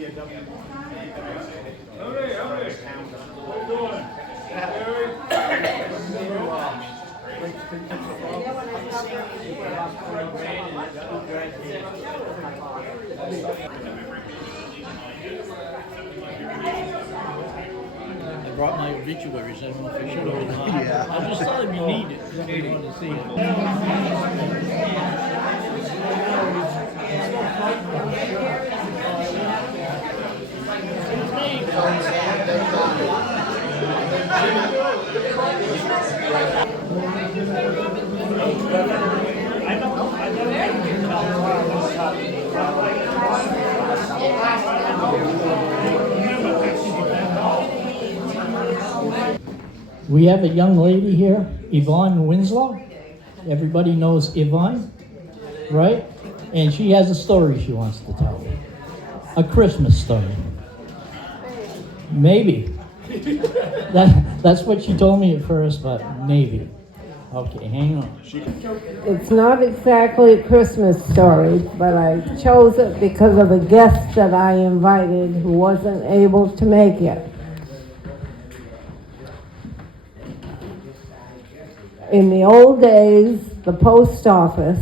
I brought my obituaries. I don't know if I should have or not. Yeah. I just thought it'd be needed. I wanted to see it. We have a young lady here, Yvonne Winslow. Everybody knows Yvonne, right? And she has a story she wants to tell. A Christmas story. Maybe. That's what she told me at first, but maybe. Okay, hang on. It's not exactly a Christmas story, but I chose it because of the guest that I invited who wasn't able to make it. In the old days, the post office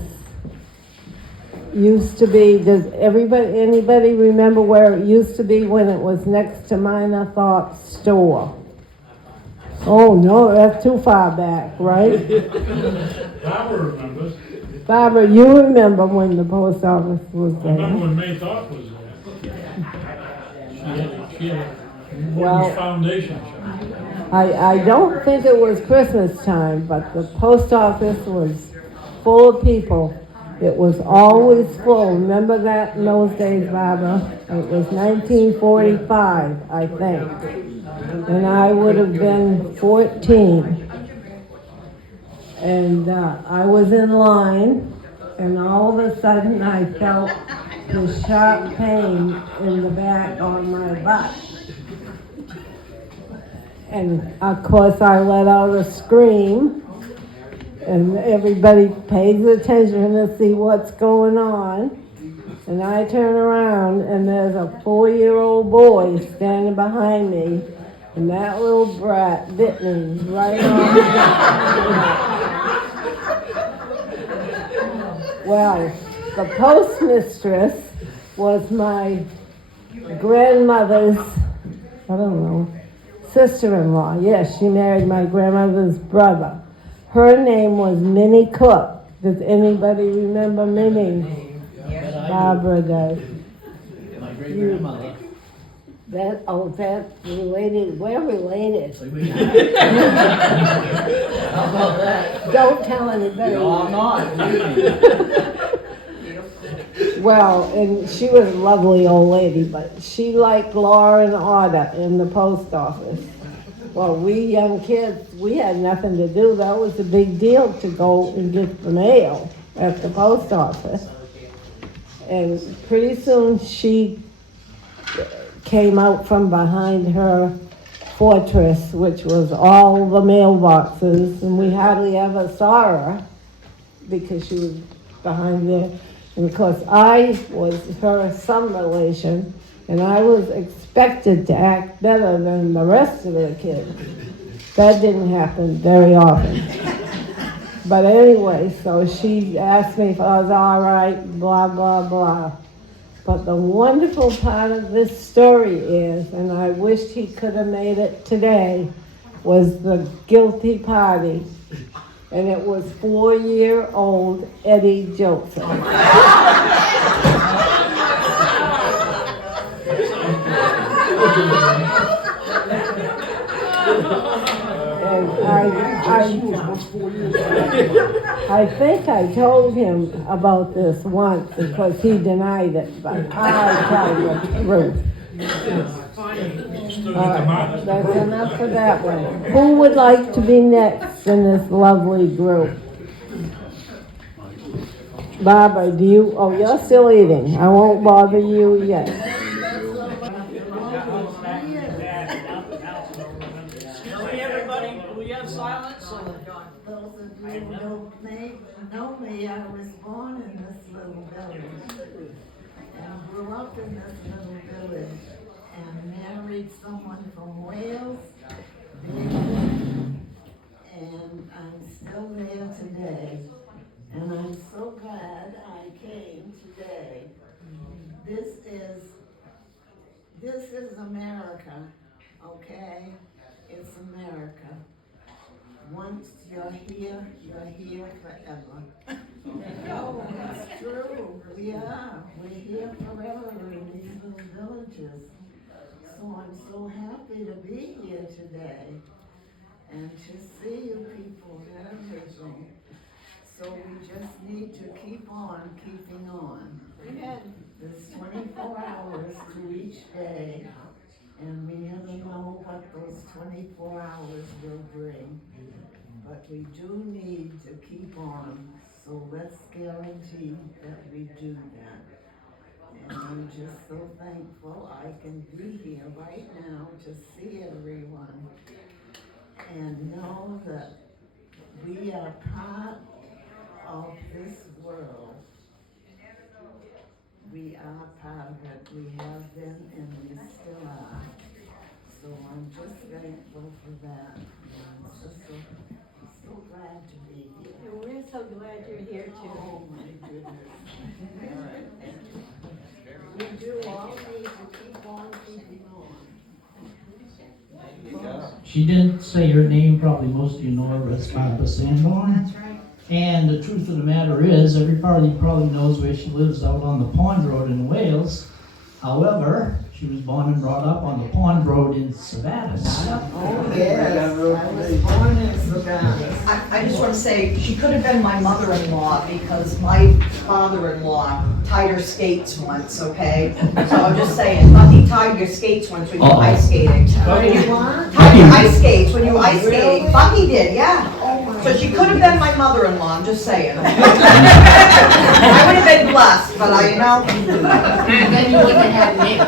used to be, does anybody remember where it used to be when it was next to Minor Thought store? Oh no, that's too far back, right? Barbara remembers. Barbara, you remember when the post office was I there? remember when May Thought was there. She had a Well, foundation. I don't think it was Christmas time, but the post office was full of people. It was always full. Remember that in those days, Barbara? It was 1945, I think. And I would have been 14. And I was in line, and all of a sudden I felt this sharp pain in the back on my butt. And of course I let out a scream, and everybody pays attention to see what's going on. And I turn around and there's a 4-year-old boy standing behind me, and that little brat bit me right on the back. Well, the postmistress was my grandmother's, I don't know, sister-in-law. Yes, she married my grandmother's brother. Her name was Minnie Cook. Does anybody remember Minnie? Barbara does. My great-grandmother. That's related. We're related. How about that? Don't tell anybody. No, I'm not. Well, and she was a lovely old lady, but she liked law and order in the post office. Well, we young kids, we had nothing to do. That was a big deal to go and get the mail at the post office. And pretty soon she came out from behind her fortress, which was all the mailboxes, and we hardly ever saw her because she was behind there. And of course, I was her some relation, and I was expected to act better than the rest of the kids. That didn't happen very often. But anyway, so she asked me if I was all right, blah, blah, blah. But the wonderful part of this story is, and I wished he could have made it today, was the guilty party. And it was 4-year-old Eddie Joseph. And I think I told him about this once because he denied it, but I tell you the truth. That's enough for that one. Who would like to be next in this lovely group? Barbara, do you? Oh, you're still eating. I won't bother you yet. Excuse me, everybody. Do we have silence? Those of you who know me, I was born in this little village. and grew up in this little village and married someone from Wales. And I'm still there today. And I'm so glad I came today. This is America, okay? It's America. Once you're here forever. No, it's true. We're here forever in these little villages. So I'm so happy to be here today and to see you people and everything. So we just need to keep on keeping on. There's 24 hours to each day, and we never know what those 24 hours will bring. But we do need to keep on, so let's guarantee that we do that. And I'm just so thankful I can be here right now to see everyone and know that we are part of this world. We are part of it. We have been and we still are. So I'm just thankful for that. And I'm so glad to be here. We're so glad you're here too. Oh my goodness. We do all need to keep on keeping on. She didn't say her name, probably most of you know her as Sabattus. That's right. And the truth of the matter is, everybody probably knows where she lives out on the Pond Road in Wales. However, she was born and brought up on the Pond Road in Sabattus. Oh yes, I was born in Sabattus. I just want to say, she could have been my mother-in-law because my father-in-law tied her skates once, okay? So I'm just saying, Bucky tied your skates once when you were ice skating. What do you want? Tied your ice skates when you were ice skating. Bucky did, yeah. So she could have been my mother-in-law, I'm just saying. I would have been blessed, but I, you know. And then you wouldn't have me.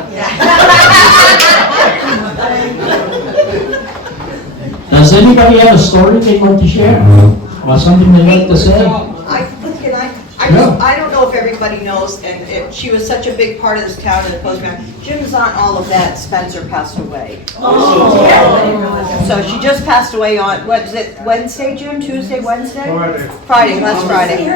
Does anybody have a story they'd like to share? Or something they'd like to say? I don't know if everybody knows, and she was such a big part of this town and the postman. Jim's aunt, all of that, Spencer passed away. Oh. Yeah. So she just passed away on, what is it, Wednesday, Jim? Tuesday, Wednesday? Friday, last Friday.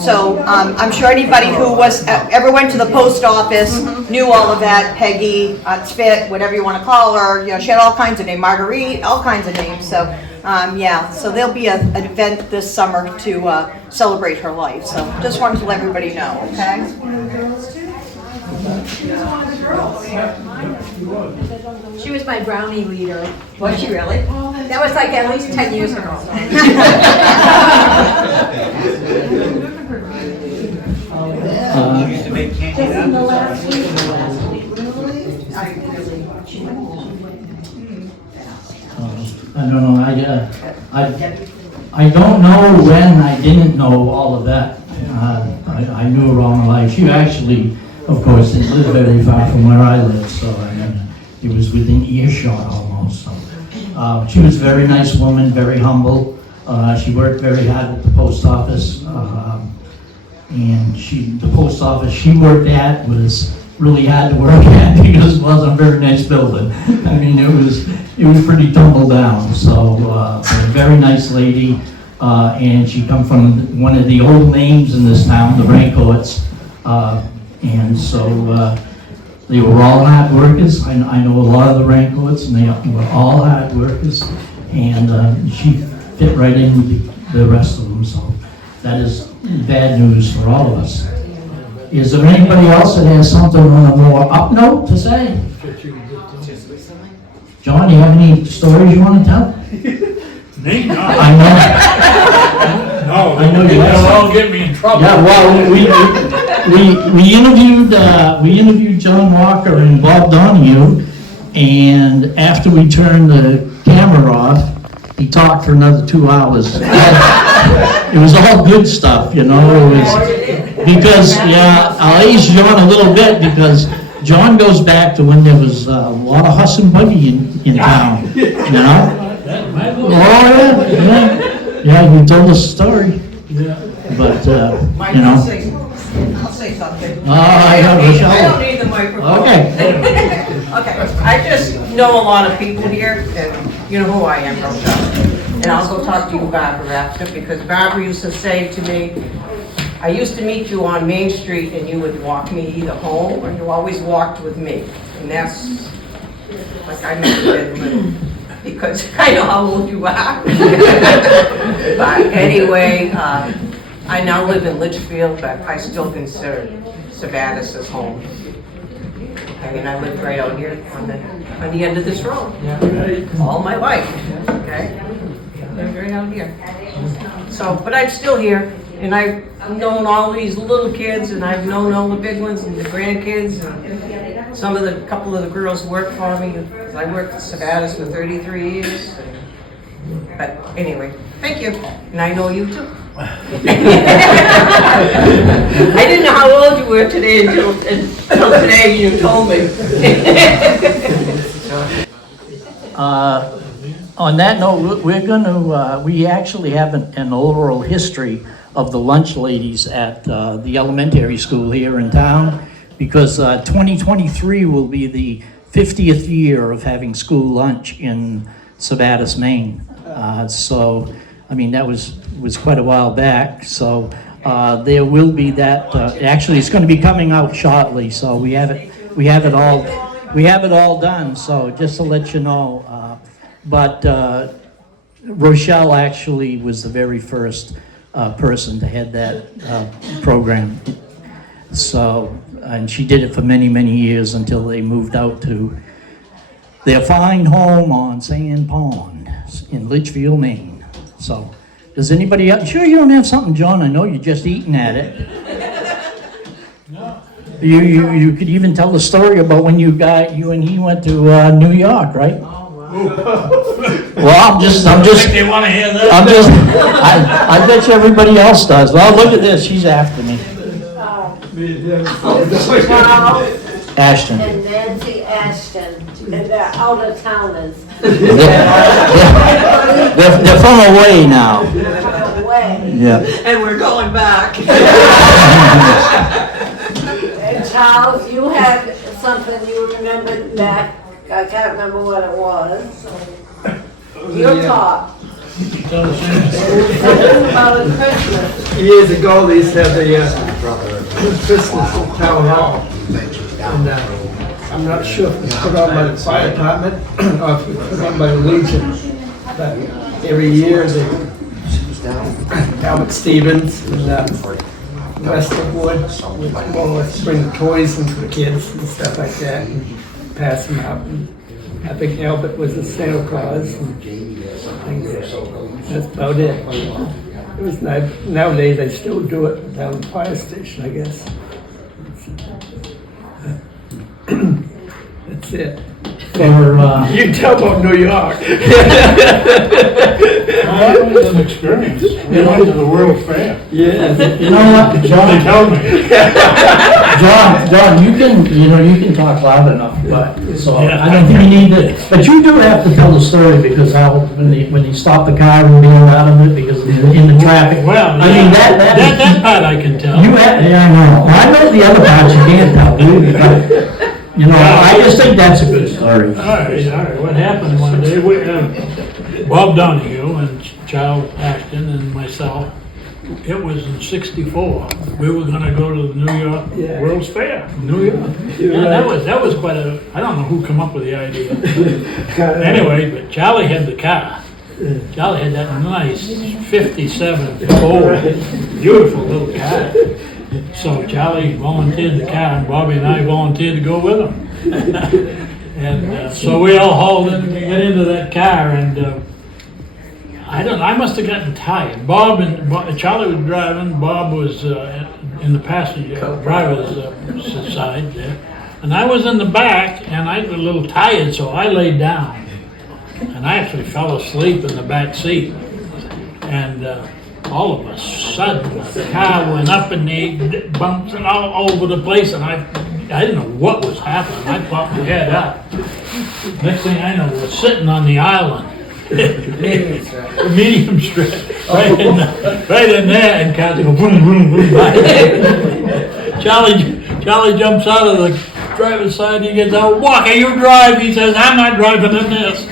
So I'm sure anybody who was ever went to the post office knew all of that. Peggy, Spit, whatever you want to call her. You know, she had all kinds of names. Marguerite, all kinds of names. So yeah, so there'll be an event this summer to celebrate her life. So just wanted to let everybody know, okay? She was my brownie leader. Was she really? That was like at least 10 years ago. Used to make candy. Just in the last week. I don't know, I don't know when I didn't know all of that. I knew her all my life. She actually, of course, didn't live very far from where I live, so it was within earshot almost. So, she was a very nice woman, very humble. She worked very hard at the post office. And the post office she worked at was really hard to work at because it wasn't a very nice building. I mean, it was pretty tumble down. So, a very nice lady, and she come from one of the old names in this town, the Rancourts, and so they were all hard workers. I know a lot of the Rancourts, and they were all hard workers, and she fit right in with the rest of them. So that is bad news for all of us. Is there anybody else that has something on a more up note to say? John, do you have any stories you want to tell? Me? No. I know. No, I know you that'll have all get me in trouble. Yeah, well, we interviewed John Walker and Bob Donahue, and after we turned the camera off, he talked for another 2 hours. It was all good stuff, you know. It was because, yeah, I'll age John a little bit because John goes back to when there was a lot of huss and buggy in town, you know. Oh yeah, he told us a story. Yeah. But you know, I'll say something. I know, I Rochelle. don't need the microphone. Okay. Okay, I just know a lot of people here, and you know who I am, Rochelle. And I'll go talk to you, Barbara, after, because Barbara used to say to me, I used to meet you on Main Street and you would walk me either home or you always walked with me. And that's, like, I met you in little, because I know how old you are. But anyway, I now live in Litchfield, but I still consider Sabattus as home. Okay, and I lived right out here on the end of this road. All my life, okay? Lived right out here. So, but I'm still here, and I've known all these little kids, and I've known all the big ones and the grandkids, and couple of the girls work for me. I worked at Sabattus for 33 years. But anyway, thank you, and I know you too. I didn't know how old you were today until today you told me. On that note, we actually have an oral history of the lunch ladies at the elementary school here in town, because 2023 will be the 50th year of having school lunch in Sabattus, Maine. So, I mean, that was quite a while back. So there will be that. Actually, it's going to be coming out shortly. So we have it all done. So just to let you know. But Rochelle actually was the very first person to head that program. So, and she did it for many, many years until they moved out to their fine home on Sand Pond in Litchfield, Maine. So, does anybody else? Sure, you don't have something, John? I know you're just eating at it. You could even tell the story about when you and he went to New York, right? Well, I'm just. They want to hear that? I bet you everybody else does. Well, look at this. She's after me. Charles Ashton. and Nancy Ashton, and they're out of towners. They're from away now. Away. Yeah. And we're going back. And Charles, you had something you remembered back, I can't remember what it was. Your talk. Something about a Christmas. Years ago, they used to have the Christmas at Town Hall. And I'm not sure if it was put on by the fire department or if it was put on by the Legion. But every year, Albert Stevens and Westwood would come over to bring toys in for the kids and stuff like that and pass them out. And I think Albert was a Santa Claus. And that's about it. It was nice. Nowadays, they still do it down at the fire station, I guess. That's it. You can tell about New York. That was an experience. We went to the World Fair. Yeah. You know what, They John? told me. John, you can talk loud enough, but so Yeah. I don't think you need to. But you do have to tell the story because how when they stopped the car and being out of it because in the traffic. Well, I mean that part I can tell. you have. Yeah, I know the other parts you can't tell, dude. But, I just think that's a good story. All right. What happened one day, Bob Donahue and Charles Ashton and myself, it was in '64. We were going to go to the New York World's Fair, New York. Yeah, that was quite a, I don't know who come up with the idea. Anyway, but Charlie had the car. Charlie had that nice 57 Ford, beautiful little car. So Charlie volunteered the car, and Bobby and I volunteered to go with him. And so we all hauled in, we got into that car, and I must have gotten tired. Charlie was driving, Bob was in the passenger driver's side there, and I was in the back, and I was a little tired, so I laid down, and I actually fell asleep in the back seat, and all of a sudden, the car went up and the bumps and all over the place, and I didn't know what was happening. I popped my head up. Next thing I know, we're sitting on the island. Medium strip, right in there, and cars go boom, boom, boom by. Charlie jumps out of the driver's side, he gets out, Walker, you drive, he says, I'm not driving in this.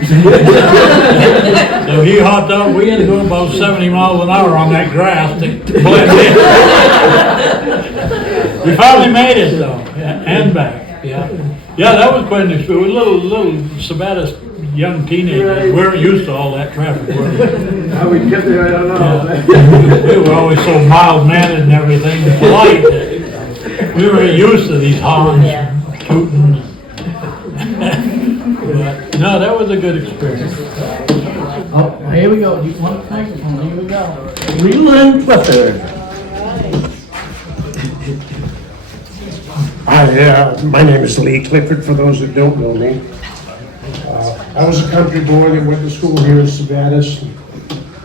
So he hopped out, we had to go about 70 miles an hour on that grass to blend in. We finally made it though, and back, yeah. Yeah, that was quite an experience, little Sabattus young teenagers, we weren't used to all that traffic, were we? How we get there, I don't know. We were always so mild-mannered and everything, polite. We were used to these horns, tooting. But, no, that was a good experience. Oh, here we go. You want the microphone? Here we go. Leland Clifford. Hi, my name is Lee Clifford, for those that don't know me. I was a country boy that went to school here in Sabattus.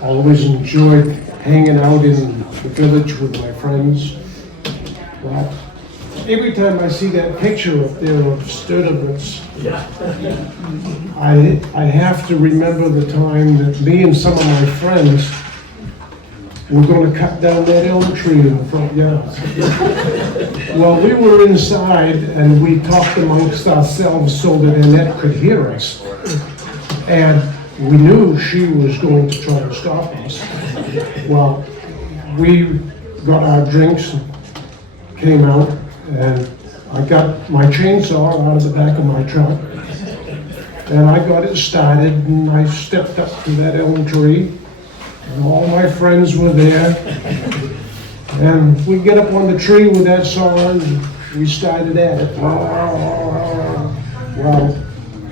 Always enjoyed hanging out in the village with my friends. But every time I see that picture up there of Sturtevant's, I have to remember the time that me and some of my friends were going to cut down that elm tree in the front yard. Well, we were inside and we talked amongst ourselves so that Annette could hear us. And we knew she was going to try to stop us. Well, we got our drinks and came out, and I got my chainsaw out of the back of my truck, and I got it started, and I stepped up to that elm tree, and all my friends were there, and we get up on the tree with that saw, and we started at it. Well,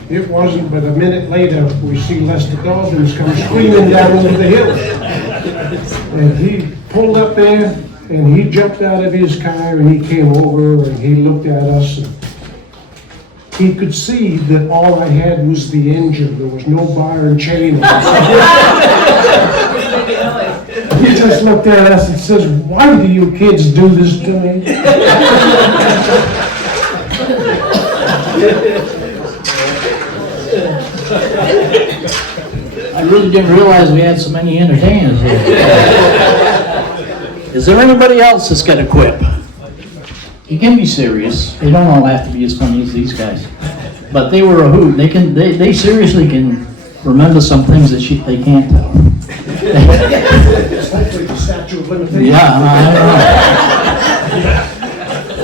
it wasn't but a minute later, we see Lester Dobbins come screaming down over the hill. And he pulled up there, and he jumped out of his car, and he came over, and he looked at us. And he could see that all I had was the engine. There was no bar and chain. He just looked at us and says, "Why do you kids do this to me?" I really didn't realize we had so many entertainers here. Is there anybody else that's got a quip? You can be serious. They don't all have to be as funny as these guys. But they were a hoot. They seriously can remember some things that they can't tell. It's hopefully the statute of limitations. Yeah,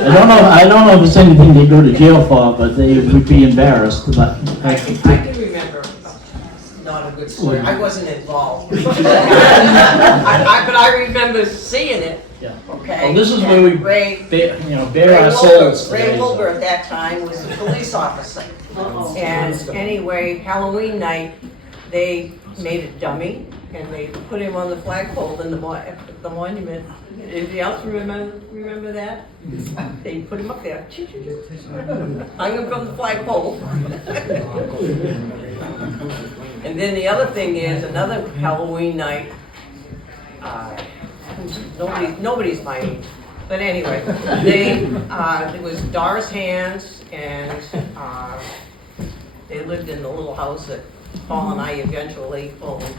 I don't know if it's anything they go to jail for, but they would be embarrassed. But I can remember not a good story. I wasn't involved. But I remember seeing it. Yeah. Okay. Well, this is where we Ray bare our souls. Ray Wilbur at that time was a police officer. And anyway, Halloween night, they made a dummy and they put him on the flagpole in the monument. Anybody else remember that? They put him up there. Hung him from the flagpole. And then the other thing is, another Halloween night, nobody's my age. But anyway, it was Doris Hands, and they lived in the little house that Paul and I eventually owned.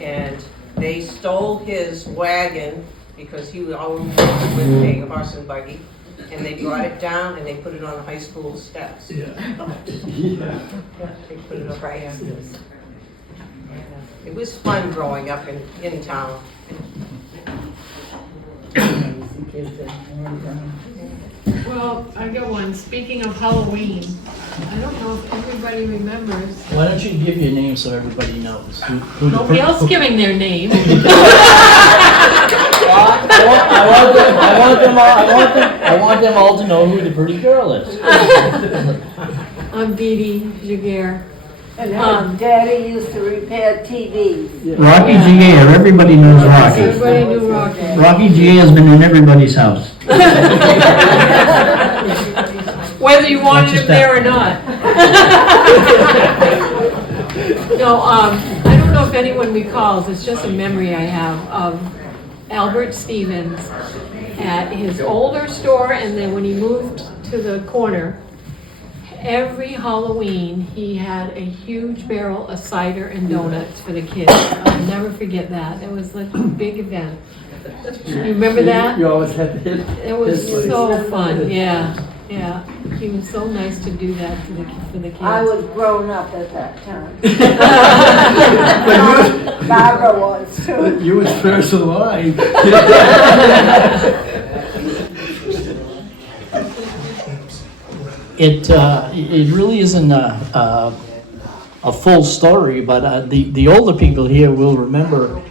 And they stole his wagon because he was always with a horse and buggy. And they brought it down and they put it on the high school steps. Yeah. They put it up right there. It was fun growing up in town. Well, I got one. Speaking of Halloween, I don't know if everybody remembers. Why don't you give your name so everybody knows? Nobody else giving their name. I want them all to know who the pretty girl is. I'm Dee Dee Jaguar. And Daddy used to repair TVs. Rocky Jaguar, everybody knows Rocky. Everybody knew Rocky. Rocky Jaguar has been in everybody's house. Whether you wanted him there or not. No, I don't know if anyone recalls, it's just a memory I have of Albert Stevens at his older store, and then when he moved to the corner, every Halloween he had a huge barrel of cider and donuts for the kids. I'll never forget that. It was like a big event. You remember that? You always had to hit. It was his place. so fun, yeah. He was so nice to do that for the kids. I was grown up at that time. Barbara was too. You was first alive. It really isn't a full story, but the older people here will remember,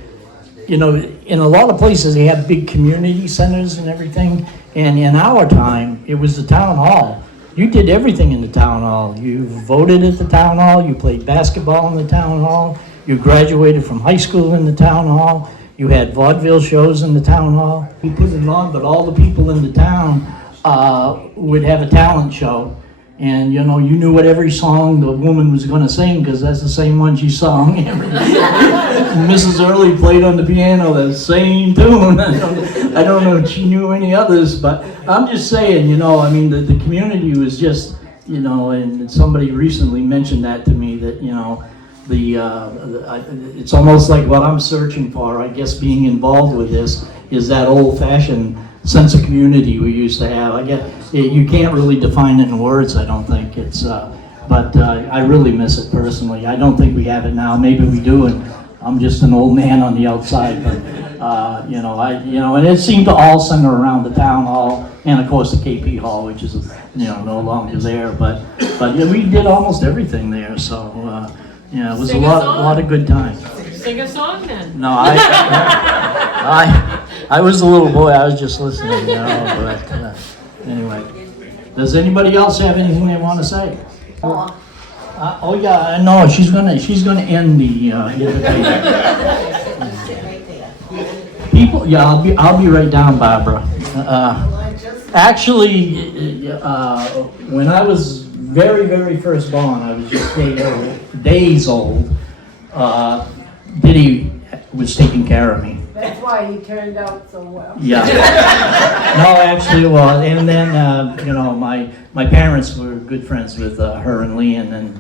you know, in a lot of places they have big community centers and everything, and in our time, it was the town hall. You did everything in the town hall. You voted at the town hall, you played basketball in the town hall, you graduated from high school in the town hall, you had vaudeville shows in the town hall. We put it on, but all the people in the town would have a talent show. And, you know, you knew what every song the woman was going to sing because that's the same one she sung. Mrs. Early played on the piano the same tune. I don't know if she knew any others, but I'm just saying, you know, I mean, the community was just, you know, and somebody recently mentioned that to me, that, you know, it's almost like what I'm searching for, I guess, being involved with this, is that old-fashioned sense of community we used to have. I guess you can't really define it in words, I don't think. But I really miss it personally. I don't think we have it now. Maybe we do, and I'm just an old man on the outside. But you know, and it seemed to all center around the town hall, and of course the KP hall, which is, you know, no longer there. But yeah, we did almost everything there. So yeah, it was a lot of good times. Sing a song then. No, I was a little boy. I was just listening, you know. But anyway, does anybody else have anything they want to say? Oh yeah, no. She's gonna end the invitation. People, yeah, I'll be right down, Barbara. Actually, when I was very first born, I was just days old. Diddy was taking care of me. That's why he turned out so well. Yeah. No, actually, well, and then, you know, my parents were good friends with her and Leon, and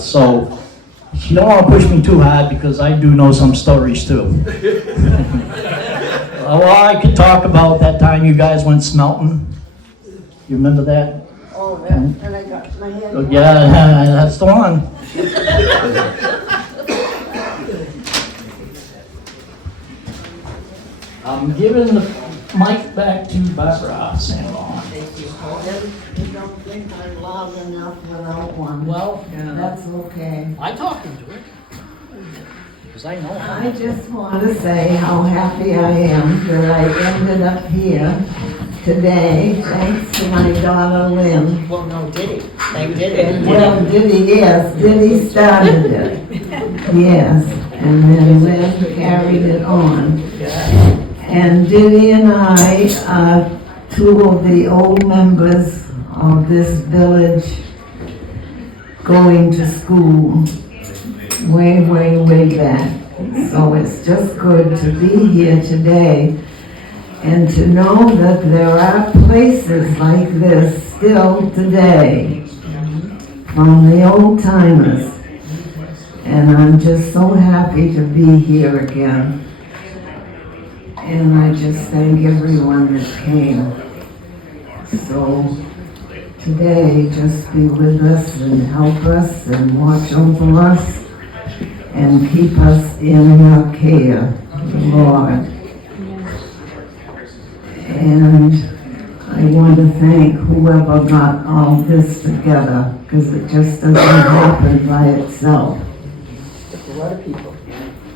so she don't want to push me too hard because I do know some stories too. Well, I could talk about that time you guys went smelting. You remember that? Oh, yeah, and I got my hand. Oh, yeah, that's the one. I'm giving the mic back to Barbara Sandoval. You don't think I'm loud enough without one? Well, That's okay. I talked into it. Because I know. I just want to say how happy I am that I ended up here today, thanks to my daughter Lynn. Well, no, Diddy. Thank Diddy. Well, Diddy, yes, Diddy started it. Yes, and then Lynn carried it on. And Diddy and I are two of the old members of this village going to school way back. So it's just good to be here today and to know that there are places like this still today from the old timers. And I'm just so happy to be here again. And I just thank everyone that came. So today, just be with us and help us and watch over us and keep us in your care, Lord. And I want to thank whoever got all this together, because it just doesn't happen by itself. A lot of people.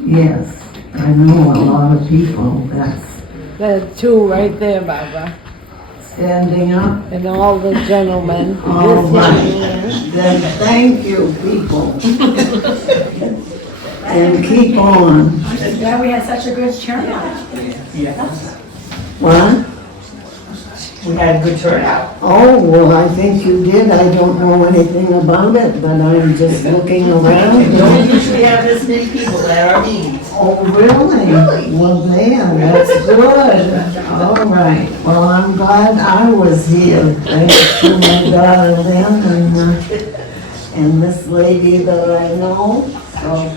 Yes, I know a lot of people that's There are two right there, Barbara, standing up. and all the gentlemen. All This right, young man. then thank you, people. And keep on. I'm just glad we had such a good turnout. What? We had a good turnout. Oh, well, I think you did. I don't know anything about it, but I'm just looking around. We don't usually have this many people at our meetings. Oh, really? Well, there, that's good. All right. Well, I'm glad I was here. Thanks to my daughter Lynn and this lady that I know. So,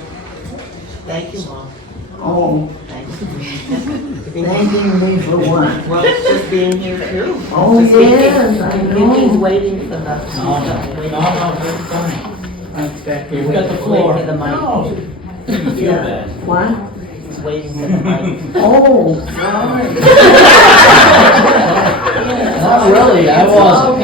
Thank you, Mom. oh, Thank you. Thanking me for what? Well, it's just being here too. Oh, yes, I He's know. waiting for the. No, it's fine. You've got the floor. Wait for the mic. No. Yeah. What? He's waiting for the mic. Oh, sorry. Not really, I wasn't.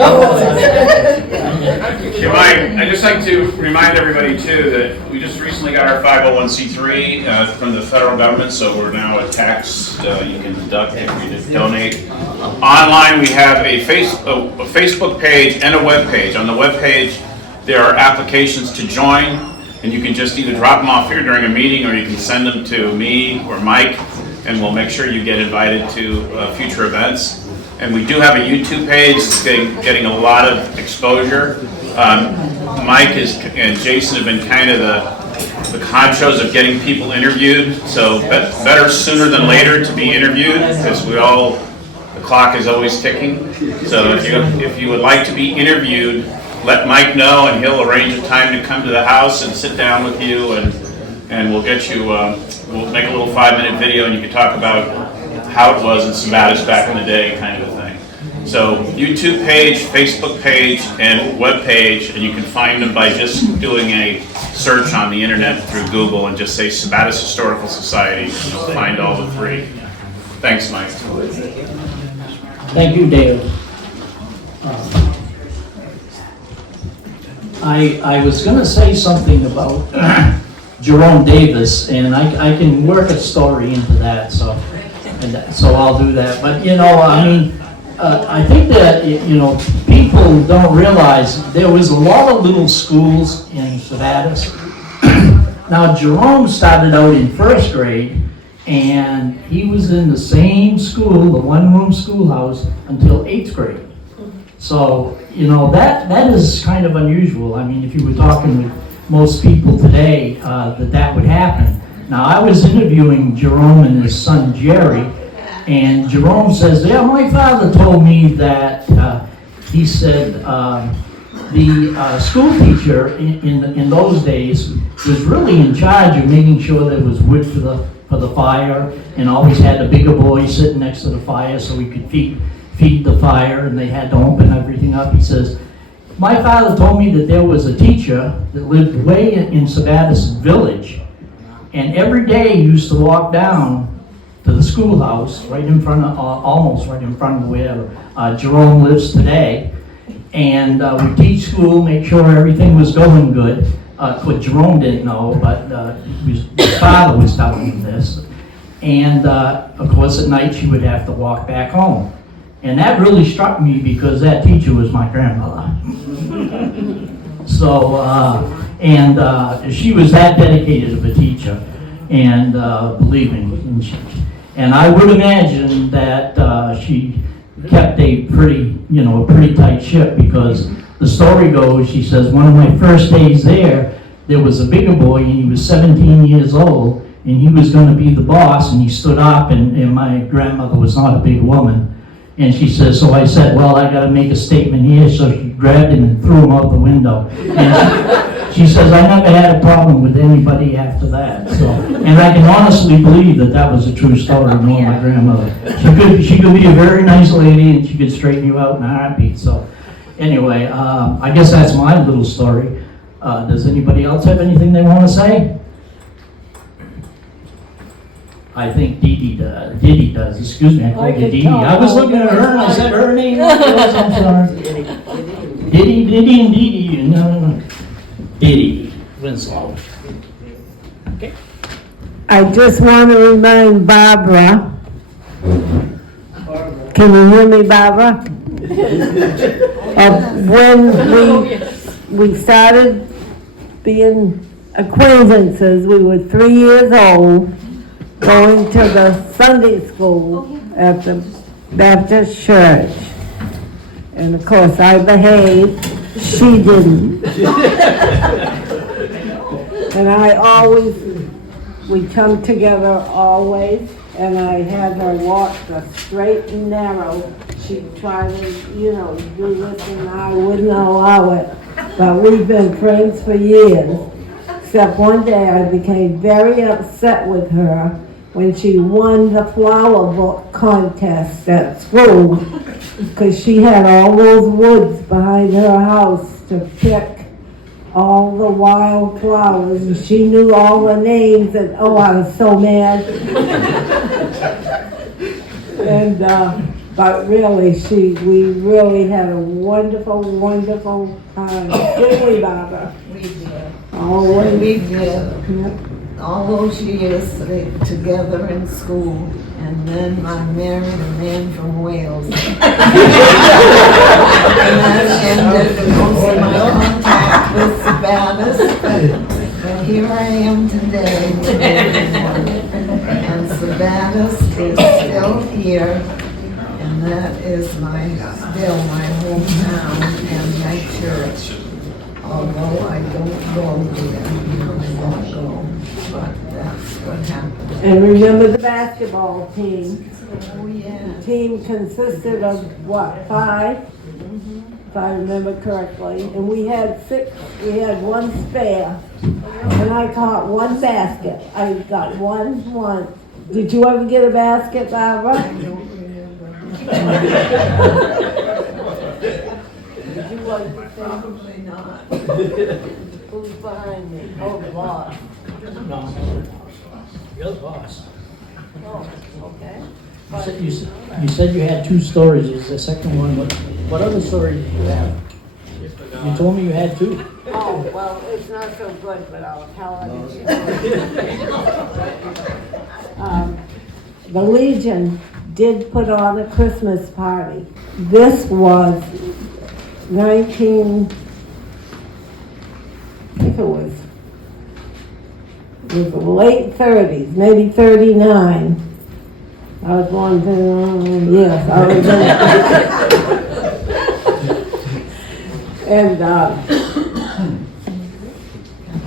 I'd just like to remind everybody too that we just recently got our 501c3 from the federal government, so we're now a tax you can deduct if you donate. Online, we have a Facebook page and a web page. On the web page, there are applications to join, and you can just either drop them off here during a meeting, or you can send them to me or Mike, and we'll make sure you get invited to future events. And we do have a YouTube page that's getting a lot of exposure. Mike and Jason have been kind of the conchos of getting people interviewed, so better sooner than later to be interviewed, because the clock is always ticking. So if you would like to be interviewed, let Mike know, and he'll arrange a time to come to the house and sit down with you, and we'll get you. We'll make a little 5-minute video, and you can talk about how it was in Sabattus back in the day, kind of a thing. So YouTube page, Facebook page, and web page, and you can find them by just doing a search on the internet through Google and just say Sabattus Historical Society, and you'll find all the three. Thanks, Mike. Thank you, Dave. I was going to say something about Jerome Davis, and I can work a story into that, so I'll do that. But I think that people don't realize there was a lot of little schools in Sabattus. Now Jerome started out in first grade, and he was in the same school, the one-room schoolhouse, until 8th grade. So, that is kind of unusual. I mean, if you were talking with most people today, that would happen. Now, I was interviewing Jerome and his son Jerry, and Jerome says, yeah, my father told me that, he said, the school teacher in those days was really in charge of making sure there was wood for the fire, and always had a bigger boy sitting next to the fire so he could feed the fire, and they had to open everything up. He says, my father told me that there was a teacher that lived way in Sabattus village, and every day he used to walk down to the schoolhouse right in front of, almost right in front of where Jerome lives today, and we teach school, make sure everything was going good. What Jerome didn't know, but his father was telling him this, and of course at night she would have to walk back home. And that really struck me because that teacher was my grandmother. So, she was that dedicated of a teacher, and believe me, and I would imagine that she kept a pretty tight ship, because the story goes, she says, one of my first days there was a bigger boy, and he was 17 years old, and he was going to be the boss, and he stood up, and my grandmother was not a big woman. And she says, so I said, well, I got to make a statement here. So she grabbed him and threw him out the window. And she says, I never had a problem with anybody after that. So, and I can honestly believe that was a true story, knowing my grandmother. She could be a very nice lady, and she could straighten you out in a heartbeat. So anyway, I guess that's my little story. Does anybody else have anything they want to say? I think Didi does. Excuse me, I called you Didi. I was looking at her and I said her name. I'm sorry. Didi and Didi. No. Didi Winslow. Okay. I just want to remind Barbara. Can you hear me, Barbara? Of when we started being acquaintances. We were 3 years old, going to the Sunday school at the Baptist church. And of course I behaved, she didn't. And we come together always, and I had her walk the straight and narrow. She'd try to, do this, and I wouldn't allow it. But we've been friends for years, except one day I became very upset with her when she won the flower book contest at school, because she had all those woods behind her house to pick all the wild flowers, and she knew all the names, and oh, I was so mad. And, but really, we really had a wonderful, wonderful time. Didn't we, Barbara? We did. Always. We did. Yep. All those years together in school, and then I married a man from Wales. And that ended most of my contact with Sabattus, but here I am today. And Sabattus is still here, and that is still my hometown and my church. Although I don't go there, I don't go, but that's what happened. And remember the basketball team? Oh, yeah. The team consisted of what, 5? If I remember correctly. And we had 6, we had 1 spare. And I caught 1 basket. I got one. Did you ever get a basket, Barbara? I don't remember. Did you want to say? Probably not. Who's behind me? Oh, the boss. No, you're the boss. Oh, okay. You said you had 2 stories. Is the second one, what other story did you have? You told me you had 2. Oh, well, it's not so good, but I'll tell it. The Legion did put on a Christmas party. This was I think it was the late 30s, maybe 39. I was born, yes, I was and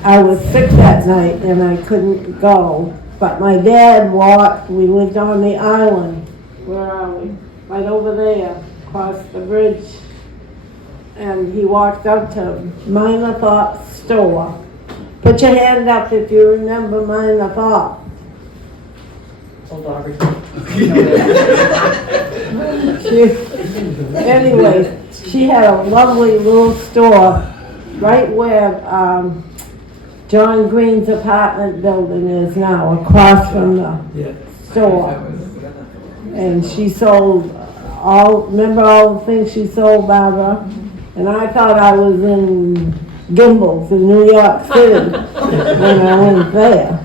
I was sick that night and I couldn't go. But my dad walked, we lived on the island. Where are we? Right over there, across the bridge. And he walked up to Minor Thought's store. Put your hand up if you remember Minor Thought. Anyway, she had a lovely little store right where John Green's apartment building is now, across from the store. And she sold remember all the things she sold, Barbara? And I thought I was in Gimbel's in New York City when I went there.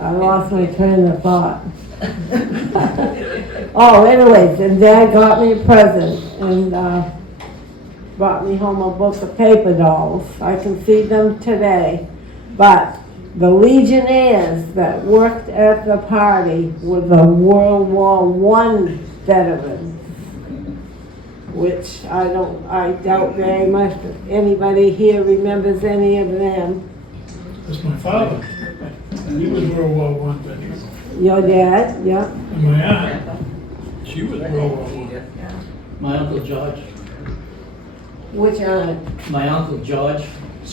I lost my train of thought. Oh, anyways, and Dad got me a present and brought me home a book of paper dolls. I can see them today. But the Legionnaires that worked at the party were the World War I veterans, which I doubt very much that anybody here remembers any of them. That's my father. He was World War I veteran. Your dad, yeah. And my aunt, she was World War I. My Uncle George. Which aunt? My Uncle George.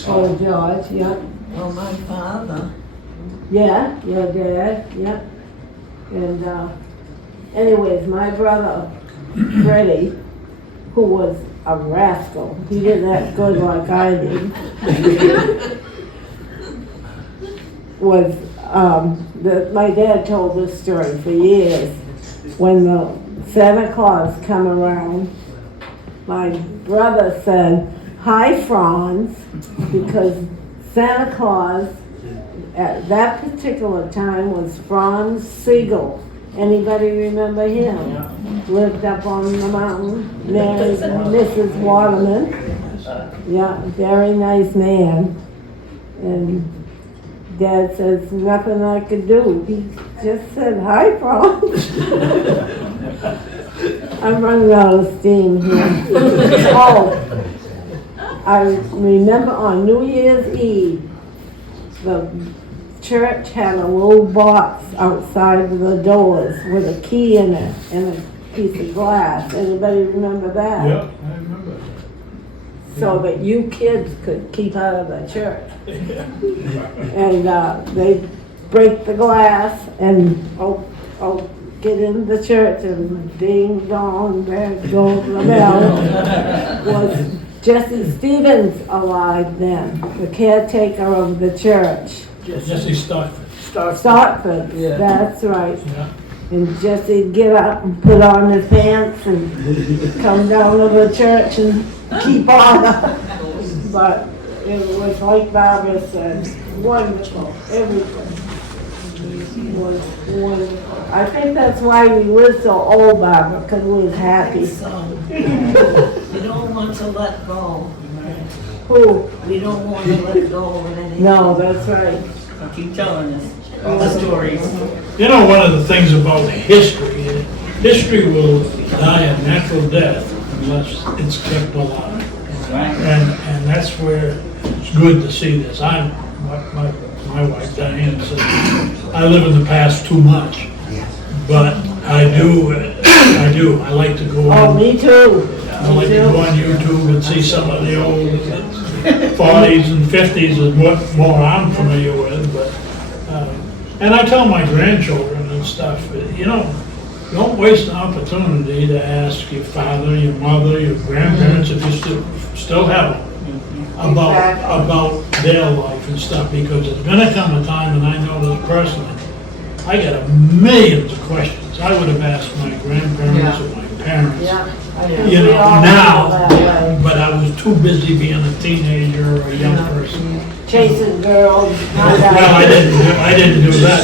Oh, George, yeah. Well, my father. Yeah, your dad, yeah. And anyways, my brother, Freddie, who was a rascal, he didn't act good like I did, was, my dad told this story for years. When the Santa Claus come around, my brother said, "Hi, Franz," because Santa Claus at that particular time was Franz Siegel. Anybody remember him? Lived up on the mountain, married Mrs. Waterman. Yeah, very nice man. And Dad says, nothing I could do. He just said, "Hi, Franz." I'm running out of steam here. Oh, I remember on New Year's Eve, the church had a little box outside of the doors with a key in it and a piece of glass. Anybody remember that? Yep, I remember. So that you kids could keep out of the church. And they break the glass and get in the church and ding dong, there goes the bell. Was Jesse Stevens alive then, the caretaker of the church? Jesse Stockford. Stockford, Yeah. that's right. Yeah. And Jesse'd get up and put on his pants and come down to the church and keep on. But it was like Barbara said, wonderful, everything was wonderful. I think that's why we lived so old, Barbara, because we was happy. You don't want to let go. Who? We don't want to let go of anything. No, that's right. Keep telling us all the stories. You know, one of the things about history, history will die a natural death unless it's kept alive. And that's where it's good to see this. My wife Diane said, I live in the past too much, but I like to go Oh, on. me too. I like to go on YouTube and see some of the old 40s and 50s is what more I'm familiar with, but, and I tell my grandchildren and stuff, you know, don't waste an opportunity to ask your father, your mother, your grandparents, if you still have them, about their life and stuff, because there's gonna come a time, and I know this personally, I get millions of questions. I would have asked my grandparents or my parents, Yeah. you know, now, but I was too busy being a teenager or a young person. Chasing girls. Well, I didn't do that.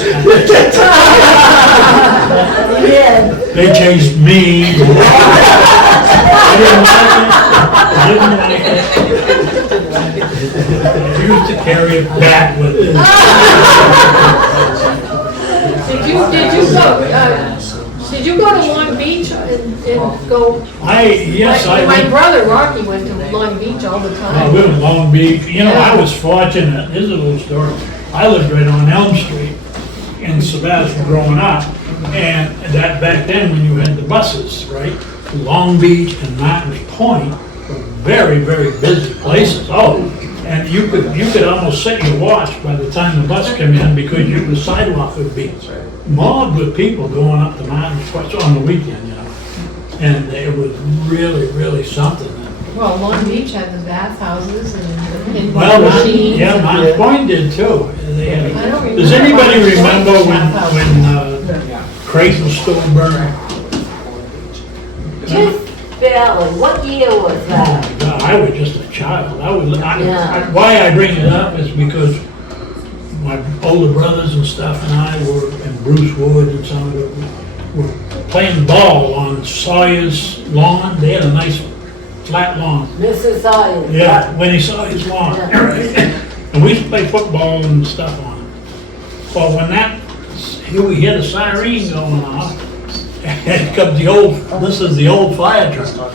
Yeah. They chased me. I didn't like it. I used to carry it back with me. Did you go to Long Beach and go? Yes, I My went. brother Rocky went to Long Beach all the I time. lived in Long Beach. You know, I was fortunate. Here's a little story. I lived right on Elm Street in Sabattus growing up. And that back then, when you had the buses, right? Long Beach and Martins Point were very, very busy places. Oh, and you could almost set your watch by the time the bus came in, because the sidewalk would be mobbed with people going up to Martins Point on the weekend, you know. And it was really, really something. Well, Long Beach had the bathhouses and pinball Well, machines. yeah, Martins Point did too. They had- I don't remember Does anybody Martins remember Point's when bathhouse. Creighton store burned? Just barely. What year was that? God, I was just a child. Yeah. Why I bring it up is because my older brothers and stuff and I were, and Bruce Wood and some of them, were playing ball on Sawyer's lawn. They had a nice flat lawn. Mrs. Sawyer. Yeah, when he saw his lawn. And we used to play football and stuff on it. Well, when we had a siren going off, and comes this is the old fire truck.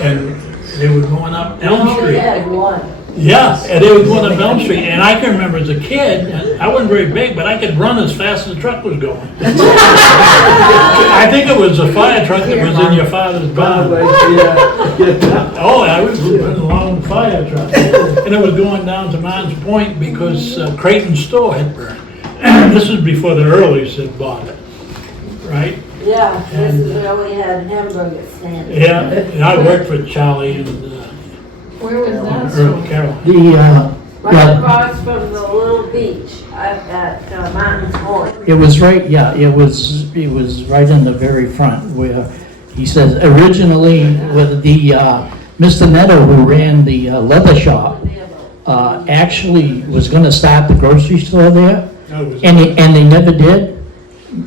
And they were going up Elm Oh, Street. yeah, one. Yeah, and they were going up Elm Street, and I can remember as a kid, and I wasn't very big, but I could run as fast as the truck was going. I think it was a fire truck that was in your father's barn. Oh, I was running along the fire truck, and it was going down to Martins Point because Creighton store had burned. This was before the Earlys had bought it, right? Yeah, Mrs. Early had hamburger stand. Yeah, and I worked for Charlie and Where was that? Early Carroll. Right across from the little beach at Martins Point. It was right, yeah, it was right in the very front where he says originally with the, Mr. Netto who ran the leather shop, actually was gonna start the grocery store there, and they never did,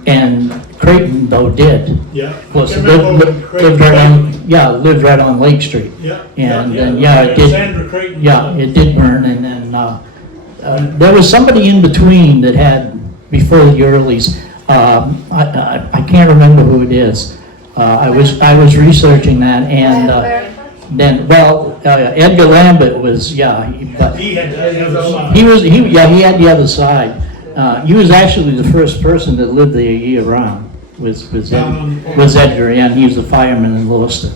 and Creighton though did. Yeah. Was I remember lived right on Lake Street. Yeah. And then, it did. Sandra Creighton. Yeah, it did burn, and then, there was somebody in between that had, before the Earlys, I can't remember who it is. I was researching that, and, then, Edgar Lambert was, He had the other side. he had the other side. He was actually the first person that lived there year-round, was Edgar, and he was a fireman in Lewiston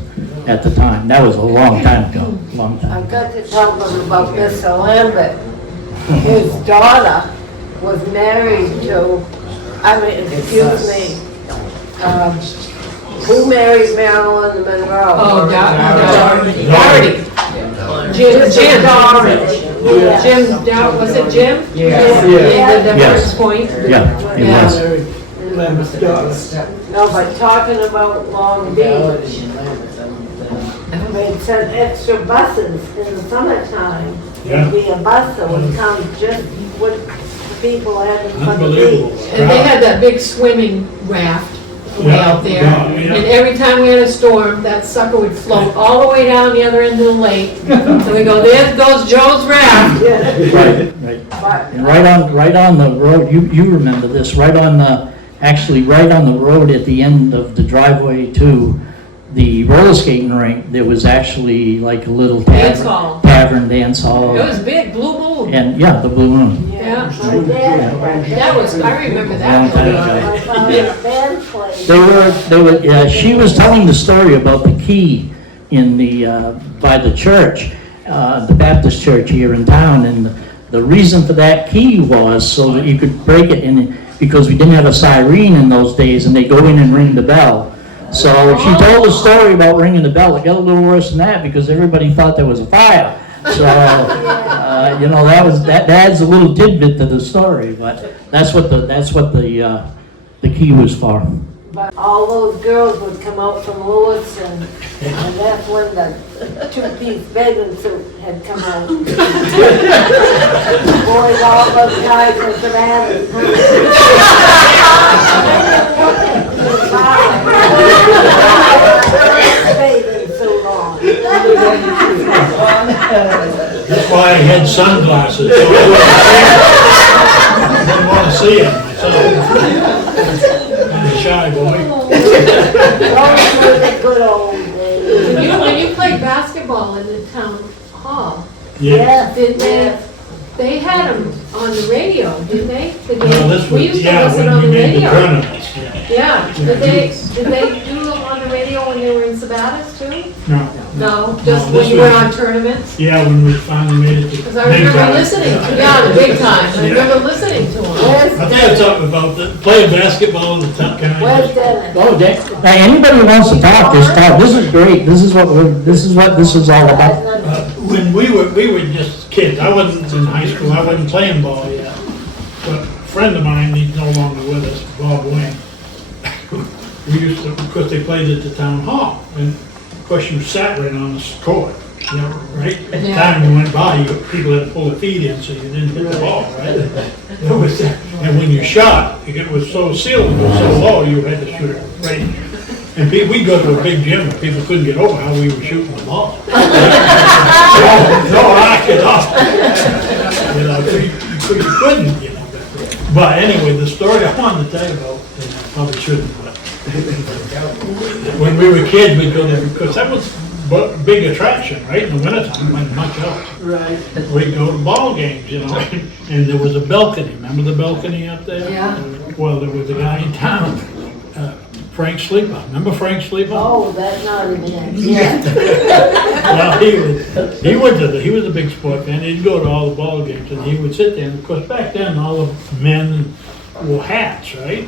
at the time. That was a long time ago, long time. I got to tell them about Mr. Lambert. His daughter was married to, excuse me, who married Marilyn Monroe? Oh, Doherty. Jim. Yeah. Jim, was it Jim? Yeah. He lived at Yes. First Point? Yeah, it Yeah. was. Lem's daughter. No, but talking about Long Beach, they sent extra buses in the summertime. Yeah. There'd be a bus that would come just with the people having fun on the Unbelievable. beach. And they had that big swimming raft way Yeah, out there. yeah, yeah. And every time we had a storm, that sucker would float all the way down the other end of the lake. So we go, there goes Joe's raft. Right, right. And right on the road, you remember this, right on the road at the end of the driveway to the roller skating rink, there was actually like a little Dance hall. tavern dance hall. It was big, Blue Moon. And, yeah, the Blue Moon. Yeah. My dad, That was, I remember Long that. time building. ago. my father's band played. They were, yeah, she was telling the story about the key in the, by the church, the Baptist church here in town, and the reason for that key was so that you could break it in, because we didn't have a siren in those days, and they go in and ring the bell. So she told a story about ringing the bell. It got a little worse than that because everybody thought there was a fire. So, that adds a little tidbit to the story, but that's what the key was for. But all those girls would come out from Lewiston, and that's when the two-piece bathing suit had come out. Boys all those guys were Sabattus. Bathing suit on. That's why I had sunglasses. So I didn't want to see them myself. I'm a shy boy. Those were the good old days. When you played basketball in the town hall, Yeah. Yes. they had them on the radio, didn't they? Well, this We was, used to yeah, listen when on we the made the radio. tournaments, yeah. Yeah, did they do them on the radio when they were in Sabattus too? No. No, just No, when this you were was- on tournaments? Yeah, when we finally made it to Because I big remember time. listening to, yeah, the big time, I remember listening to them. I think it's something about playing basketball in the town, can I Where's just? Dennis? Oh, now, anybody who wants to talk, just talk. This is great. This is what this is all about. When we were just kids, I wasn't in high school, I wasn't playing ball yet. But a friend of mine, he's no longer with us, Bob Wayne. We used to, of course, they played at the town hall, and of course you sat right on the court, you know, right? At the Yeah. time you went by, people had to pull their feet in so you didn't hit the ball, right? It was, and when you shot, it was so sealed, it was so low, you had to shoot it right. And we'd go to a big gym where people couldn't get over how we were shooting the ball. No, I could off. You know, you couldn't, you know. But anyway, the story I wanted to tell you about, and I probably shouldn't, but when we were kids, we'd go there because that was a big attraction, right? In the wintertime, wasn't much else. Right. We'd go to ball games, you know, and there was a balcony. Remember the balcony up there? Yeah. Well, there was a guy in town, Frank Sleeper. Remember Frank Sleeper? Oh, that's not even it. Yeah. Well, he was a big sport fan. He'd go to all the ball games, and he would sit there. And of course, back then, all the men wore hats, right?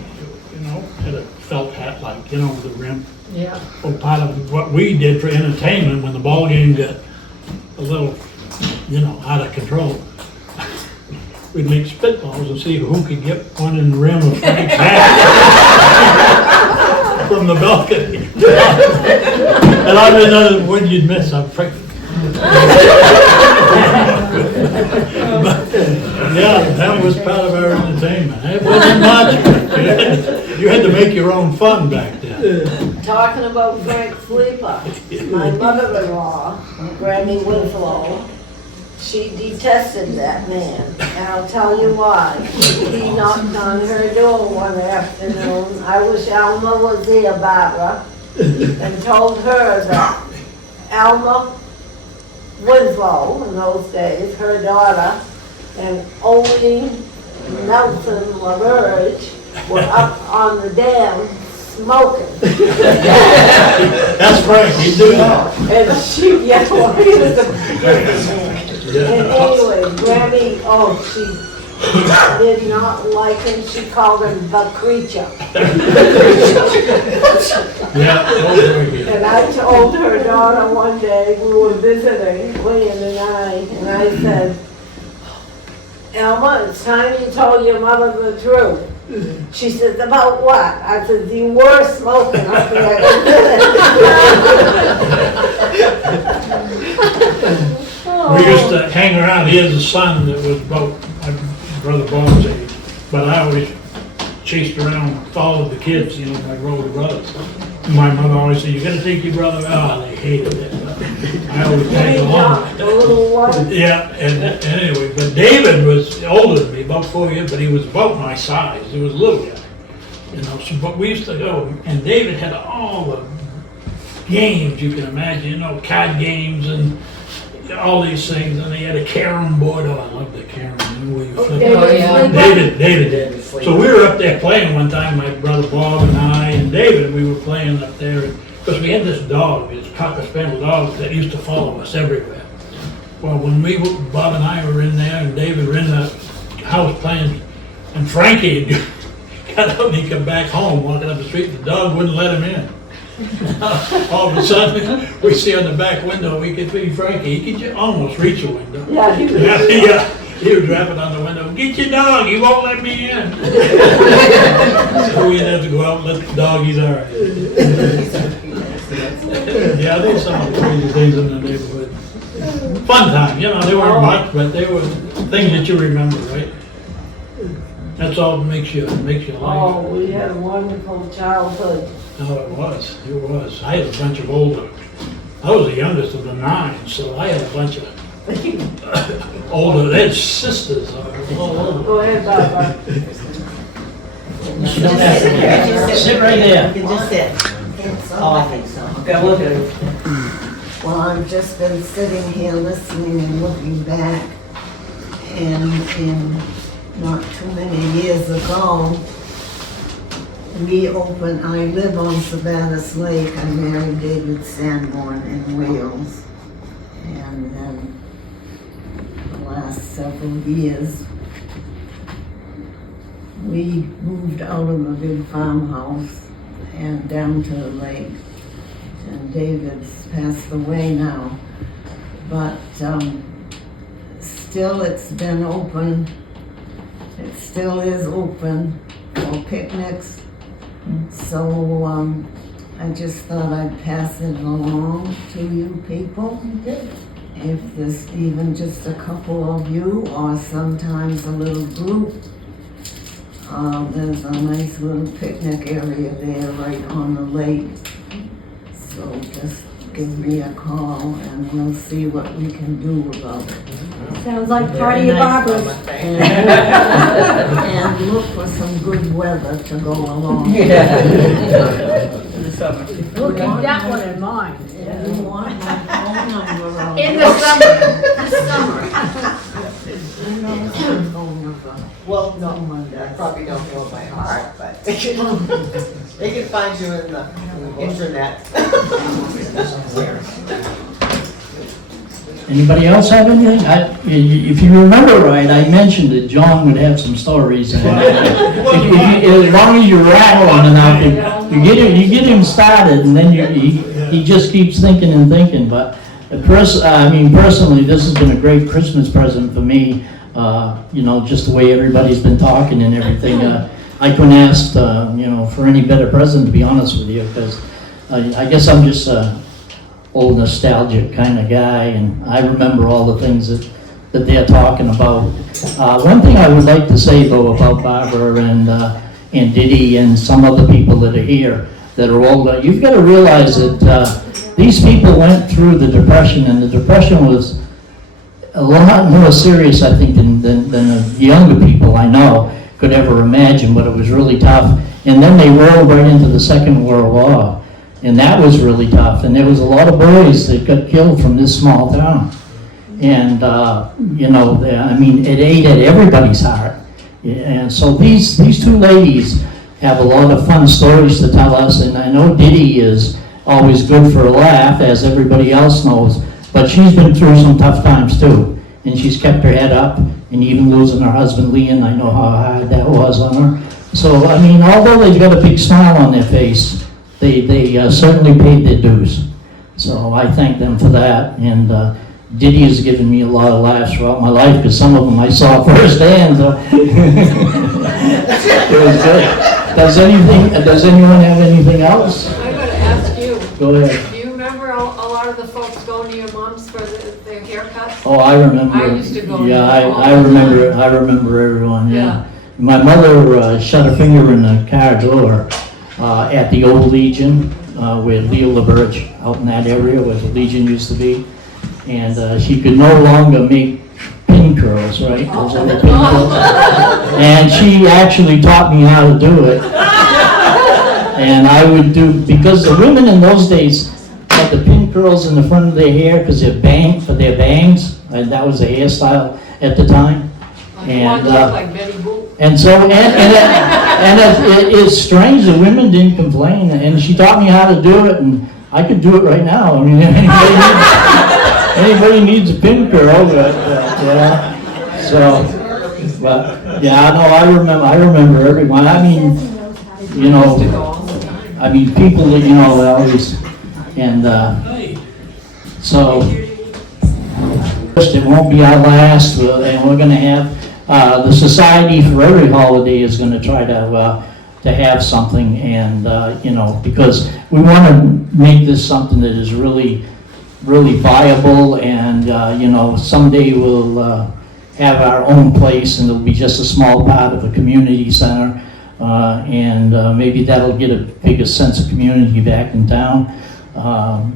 You know, had a felt hat, like, you know, with a rim. Yeah. Well, part of what we did for entertainment when the ball game got a little, you know, out of control, we'd make spitballs and see who could get one in the rim of Frank's hat from the balcony. And I didn't know when you'd miss. I'm afraid. Yeah, that was part of our entertainment. It wasn't much. You had to make your own fun back then. Talking about Frank Sleeper, my mother-in-law, Granny Winslow, she detested that man, and I'll tell you why. He knocked on her door one afternoon. I wish Alma was there, Barbara, and told her that Alma Winslow, in those days, her daughter, and Oldie Nelson LaBerge were up on the dam smoking. That's Frank, he'd do that. And she, yeah, well, he was a and anyway, Grammy, did not like him. She called him the creature. Yeah, over again. And I told her daughter one day, we were visiting, William and I said, Elma, it's time you told your mother the truth. She says, about what? I said, you were smoking up there. We used to hang around. He has a son that was about my brother Bob's age, but I always chased around, followed the kids, you know, my older brothers. My mother always said, you gotta take your brother. Oh, they hated it. I always tagged along. The little one. Yeah, and anyway, but David was older than me, about 4 years, but he was about my size. He was a little guy, you know. So, but we used to go, and David had all the games you can imagine, you know, card games and all these things, and he had a carom board. Oh, I love the carom. You know, where you flip it. David did. So we were up there playing one time, my brother Bob and I and David, we were playing up there, because we had this dog, this cocker spaniel dog that used to follow us everywhere. Well, when Bob and I were in there and David were in the house playing, and Frankie got up and he come back home, walking up the street, the dog wouldn't let him in. All of a sudden, we see on the back window, we could see Frankie, he could almost reach the window. Yeah, he was. Yeah, he was rapping on the window, get your dog, he won't let me in. So we had to go out and let the dog, he's all right. Yeah, there's some of the crazy things in the neighborhood. Fun time, you know, they weren't much, but they were things that you remember, right? That's all that makes you alive. Oh, we had a wonderful childhood. No, it was. I had a bunch of older. I was the youngest of the 9, so I had a bunch of older. They had sisters. Go ahead, Barbara. You don't have to. Sit right there. You can just sit. Oh, I think so. Okay, look at it. Well, I've just been sitting here listening and looking back, and not too many years ago, I live on Sabattus Lake. I married David Sanborn in Wales. And then the last several years, we moved out of the big farmhouse and down to the lake. And David's passed away now. But still it's been open. It still is open for picnics. So I just thought I'd pass it along to you people. If there's even just a couple of you or sometimes a little group, there's a nice little picnic area there right on the lake. So just give me a call and we'll see what we can do about it. Sounds like party of Barbara's. And look for some good weather to go along. In We'll keep that one in mind. You want my phone number on In the summer. You know my phone number. Well, no, Someone I does. probably don't know by heart, but they can find you in the internet. Anybody else have anything? If you remember right, I mentioned that John would have some stories. And as long as you rattle on enough, you get him started, and then he just keeps thinking and thinking. But personally, this has been a great Christmas present for me. You know, just the way everybody's been talking and everything. I couldn't ask, for any better present, to be honest with you, because I guess I'm just old nostalgic kind of guy, and I remember all the things that they're talking about. One thing I would like to say though about Barbara and Diddy and some other people that are here that are older, you've got to realize that these people went through the Depression, and the Depression was a lot more serious, I think, than the younger people I know could ever imagine, but it was really tough. And then they rolled right into the Second World War. And that was really tough. And there was a lot of boys that got killed from this small town. And, it ate at everybody's heart. And so these two ladies have a lot of fun stories to tell us. And I know Diddy is always good for a laugh, as everybody else knows. But she's been through some tough times too. and she's kept her head up, and even losing her husband, Leon, I know how hard that was on her. So, I mean, although they've got a big smile on their face, they certainly paid their dues. So I thank them for that, and Diddy has given me a lot of laughs throughout my life, because some of them I saw firsthand. It was good. Does anyone have anything else? I gotta ask you. Go ahead. Do you remember a lot of the folks going to your mom's for their haircuts? Oh, I remember. I used to go. Yeah, all I the remember. time. I remember everyone. Yeah. Yeah. My mother shut her finger in the car door at the old Legion, where Leo LaBerge, out in that area where the Legion used to be, and she could no longer make pin curls, right? Those little pin curls. And she actually taught me how to do it. And I would do, because the women in those days had the pin curls in the front of their hair because they're for their bangs, and that was the hairstyle at the time. And One looked like Betty Boop. and so, it's strange, the women didn't complain, and she taught me how to do it, and I could do it right now. I mean, anybody needs a pin curl, but yeah. So, but, yeah, no, I remember everyone. I mean, you know, people that, you know, always, and, so, it won't be our last, and we're gonna have, the society for every holiday is going to try to have something, and you know, because we want to make this something that is really, really viable, and you know, someday we'll have our own place, and it'll be just a small part of a community center, and maybe that'll get a bigger sense of community back in town,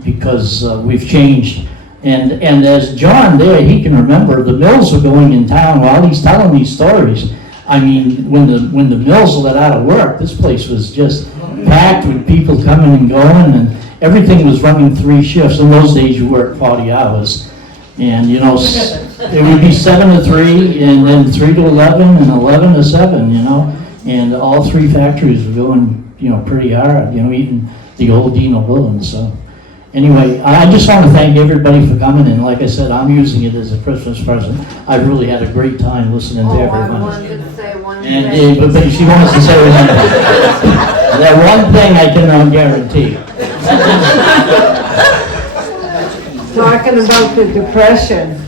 because we've changed. And as John there, he can remember, the mills were going in town while he's telling these stories. I mean, when the mills let out of work, this place was just packed with people coming and going, and everything was running 3 shifts. In those days, you worked 40 hours. And, you know, it would be 7 to 3, and then 3 to 11, and 11 to 7, you know. And all 3 factories were going, you know, pretty hard, you know, even the old Dino buildings, so. Anyway, I just want to thank everybody for coming, and like I said, I'm using it as a Christmas present. I really had a great time listening to I everyone. wanted to say one And thing. but she wants to say one thing. That one thing I cannot guarantee. Talking about the depression,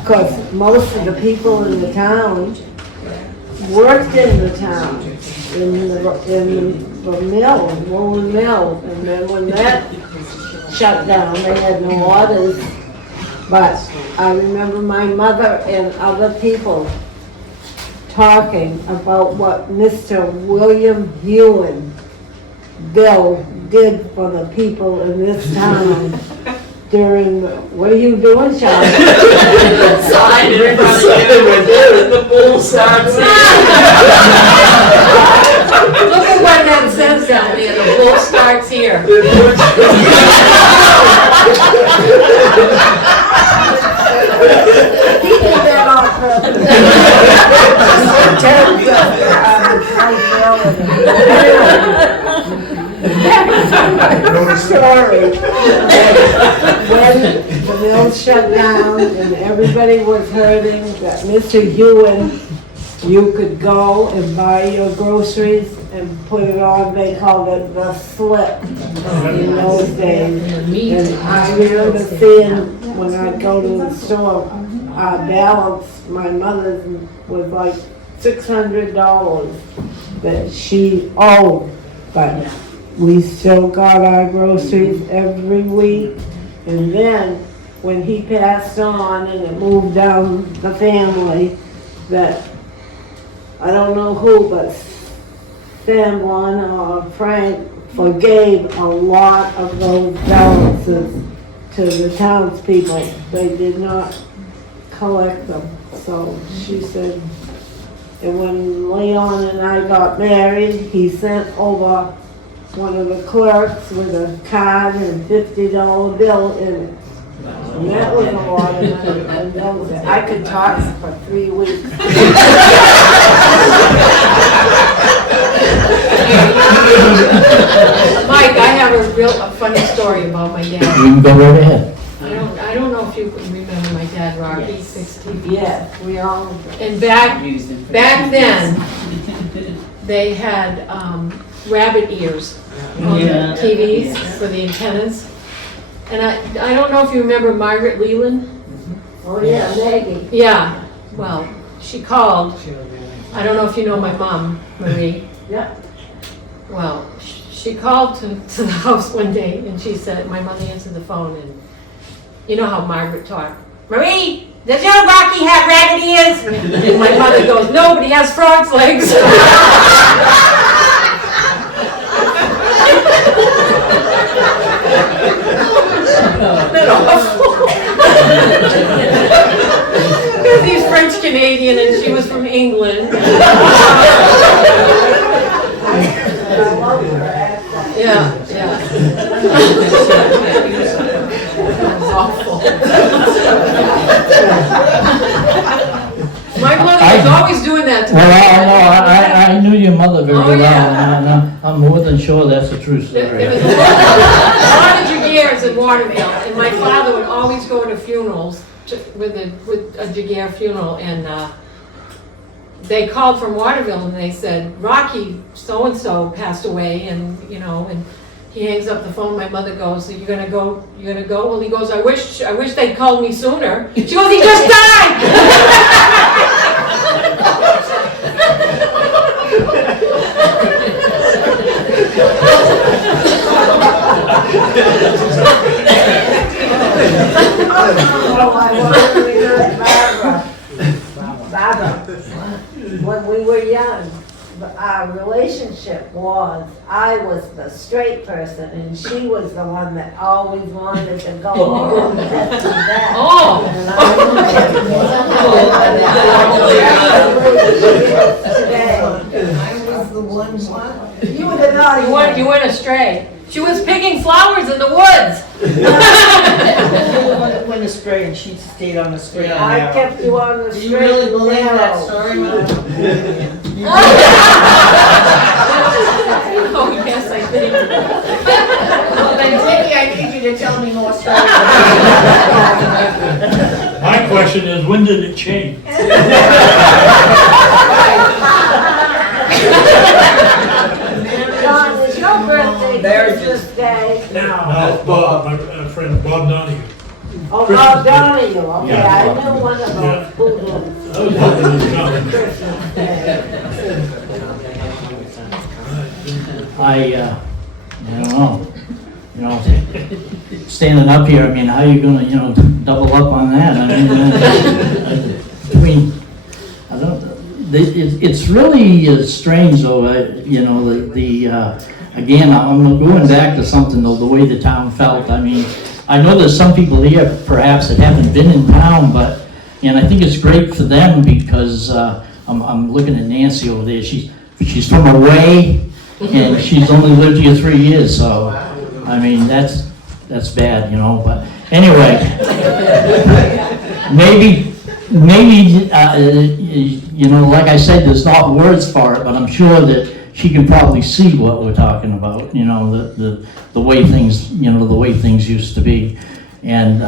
because most of the people in the town worked in the town, in the mill, rolling mill, and then when that shut down, they had no orders. But I remember my mother and other people talking about what Mr. William Ewan Bill did for the people in this town during, what are you doing, Charlie? Sign in front of you, and the bull starts. Look at what that says down there, the bull starts here. He did that on purpose. Story. When the mill shut down and everybody was hurting, that Mr. Ewan, you could go and buy your groceries and put it on, they called it the slip in those days. And I remember seeing, when I'd go to the store, our balance, my mother's was like $600 that she owed, but we still got our groceries every week. And then, when he passed on and it moved down the family, that, I don't know who, but Sanborn or Frank forgave a lot of those balances to the townspeople. They did not collect them. So she said, and when Leon and I got married, he sent over one of the clerks with a card and $50 bill in it. And that was a lot of money. And those, I could talk for 3 weeks. Mike, I have a funny story about my dad. You can go right ahead. I don't know if you can remember my dad. had Rocky, 16. Yes, we all. And back then, they had rabbit ears on the TVs for the antennas. And I don't know if you remember Margaret Leland? Oh, yeah, Maggie. Yeah, well, she called. I don't know if you know my mom, Marie. Yeah. Well, she called to the house one day and she said, my mother answered the phone and you know how Margaret talked. Marie, does your Rocky have rabbit ears? And my mother goes, no, but he has frog's legs. Because he's French Canadian and she was from England. Yeah, yeah. That's awful. My mother was always doing that to me. Well, I knew your mother very well, yeah. and I'm more than sure that's a true story. There was a lot of Jaguars in Waterville, and my father would always go to funerals with a Jaguar funeral, and they called from Waterville and they said, Rocky so-and-so passed away, and you know, and he hangs up the phone. My mother goes, so you're gonna go? Well, he goes, I wish they'd called me sooner. She goes, he just died! Barbara, when we were young, our relationship was, I was the straight person and she was the one that always wanted to go on this and that. Oh. And I was the one what? you were the naughty one. You went astray. She was picking flowers in the woods. You were the one that went astray and she stayed on the straight and I narrow. kept you on the Do straight you really and believe that narrow. story, Mom? Oh, yes, I think. Well, then, Vicky, I need you to tell me more stories. My question is, when did it change? John, it's your birthday Christmas Day. No, Bob, my friend Bob Donahue. Oh, Bob Donahue, okay, Yeah, I Bob. knew one of Yeah. those poodles. That was one of those comments. Christmas Day. I don't know, standing up here, I mean, how are you gonna, double up on that? I mean, I don't, it's really strange though, again, I'm going back to something though, the way the town felt. I mean, I know there's some people here perhaps that haven't been in town, and I think it's great for them because I'm looking at Nancy over there, she's from away, and she's only lived here 3 years, so, I mean, that's bad, but anyway, maybe, like I said, there's not words for it, but I'm sure that she can probably see what we're talking about, the way things, the way things used to be. And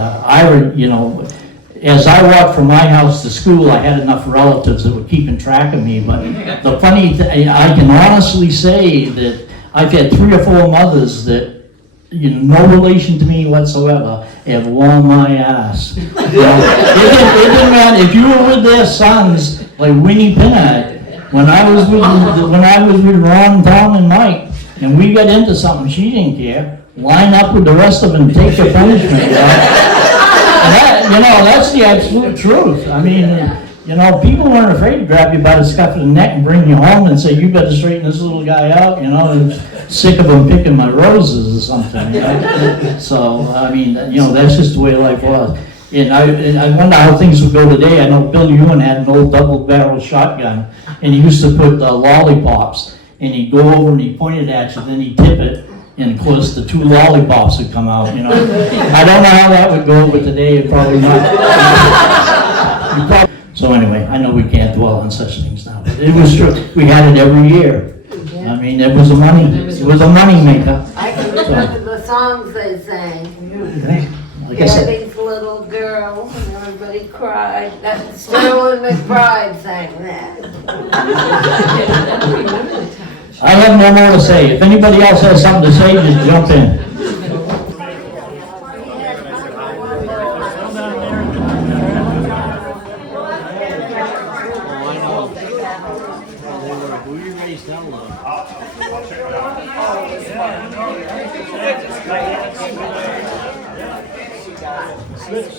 as I walked from my house to school, I had enough relatives that were keeping track of me, but the funny thing, I can honestly say that I've had 3 or 4 mothers that, no relation to me whatsoever, have worn my ass. It didn't matter, if you were with their sons, like Winnie Pinard, when I was with Ron, Tom, and Mike, and we got into something, she didn't care, line up with the rest of them and take the punishment. That's the absolute truth. I mean, people weren't afraid to grab you by the scuff of the neck and bring you home and say, you better straighten this little guy out, and sick of him picking my roses or something, right? So, I mean, that's just the way life was. And I wonder how things would go today. I know Bill Ewan had an old double-barrel shotgun, and he used to put lollipops, and he'd go over and he'd point it at you, then he'd tip it, and of course the 2 lollipops would come out, I don't know how that would go, but today it probably not. So anyway, I know we can't dwell on such things now, but it was true. We had it every year. I mean, it was a money maker. I can remember the songs they sang. Like I said, Daddy's little girl, and everybody cried. That Sterling McBride sang that. I have no more to say. If anybody else has something to say, just jump in.